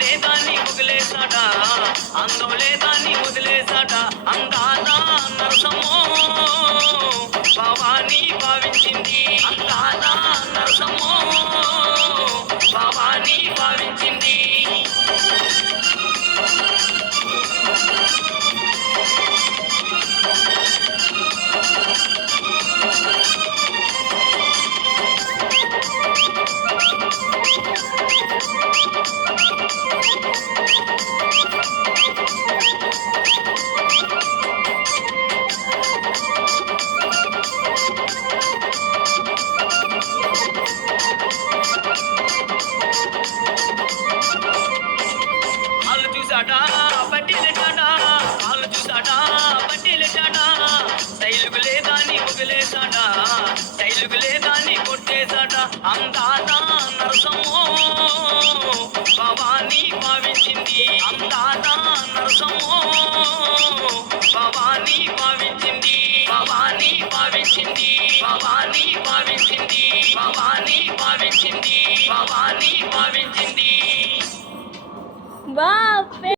లేదాన్ని వదిలేసాట అందం లేదాన్ని వదిలేసాట అందాల నరసమ్మో భవానీ భావించింది అందాల నరసమ్మో భవానీ భావించింది చూసాట పట్టిలెట్టాట వాళ్ళు చూసాట పట్టిలెట్టాట శైలుకు లేదాన్ని వదిలేసాట శైలుకు లేదాన్ని కొట్టేశాట అందాల నరసమ్మో భవానీ భావించింది అందాల నరసమ్మో భవానీ భావించింది భవానీ భావించింది భవానీ భావించింది భవానీ భావించింది భవానీ భావించింది. Wow!